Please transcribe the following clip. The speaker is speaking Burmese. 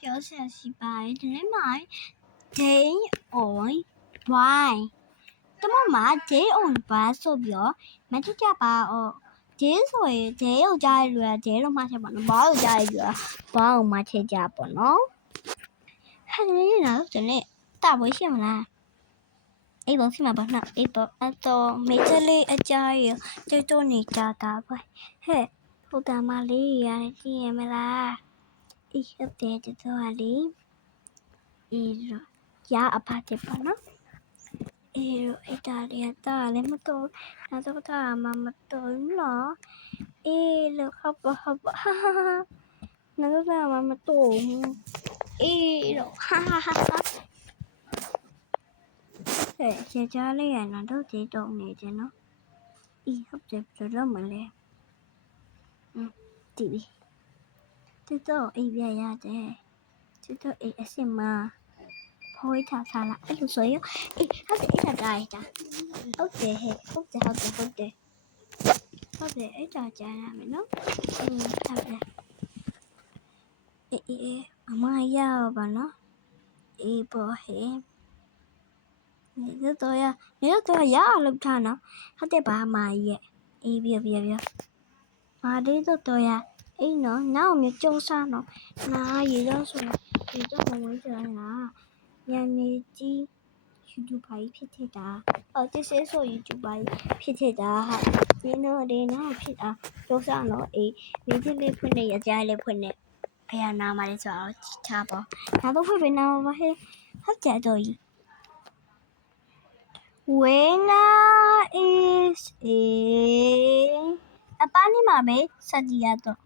ပြောဆရာရှိပါတယ်ဒီနေ့မှာ day on why တမမှာ day on why ဆိုပြီးတော့မကြည့်ကြပါဦး day ဆိုရင် day ကိုကြားရလို့ရ day လို့မှတ်ချက်ပါနော် ဘာကိုကြားရလို့ရဘာကိုမှတ်ချက်ကြပေါ့နော်ဟဲ့နေနော်ဒီနေ့တာပွဲရှိမလားအေးဘောရှိမှာပါနော်အေးဘောအတော့မေတ္တလေးအကြားရတွေ့တော့နေကြတာပဲဟဲ့ဟိုတမလေးရတယ်ကြည့်ရမလားအေးဟုတ်တယ်တော်လေးအေးတော့ရအဖတ်တယ်ပါနော်အေးတော့အဲ့ဒါလေးတာလည်းမတော်နောက်တော့တာမတော်နော်အေးလို့ဟုတ်ပါဟာနောက်တော့တာမတော်အေးတော့ဟာဟဲ့ရကြလေးရနော်တော့ဒီတော့နေတယ်နော်အေးဟုတ်တယ်ဘယ်တော့မှလဲတီဗီတော့အေးပြရတယ်တော့အေးအစင်မဖိုးထားစားလာအဲ့လိုဆိုရင်အေးဟုတ်တယ်အဲ့ဒါတာဟုတ်တယ်ဟဲ့ဟုတ်တယ်အဲ့ဒါကြားရမယ်နော်ဟုတ်တယ်အေးအမရပါနော်အေးပေါ်ဟဲ့နေတော့ရလောက်ထားနော်ဟုတ်တယ်ပါမရဲ့အေးပြမာလေးတော့ရအေးနော်နောက်မြကြုံစားနော်နာရေတော့ဆိုဒီတော့မဝင်ကြလားညနေကြီး YouTube ဖြစ်ထတာဒီစေးဆို YouTube ဖြစ်ထတာဟာဒီနော်ဖြစ်တာကြုံစားနော်အေးမိချင်းလေးဖွင့်နေရကြလေးဖွင့်နေဘယ်နာမလဲဆိုတော့ချာပေါ့နောက်တော့ဖွင့်ပေးနာပါဟဲ့ဟုတ်ကြတော့ Winner is a အပန်းနေမှာပဲစကြည့်ရတော့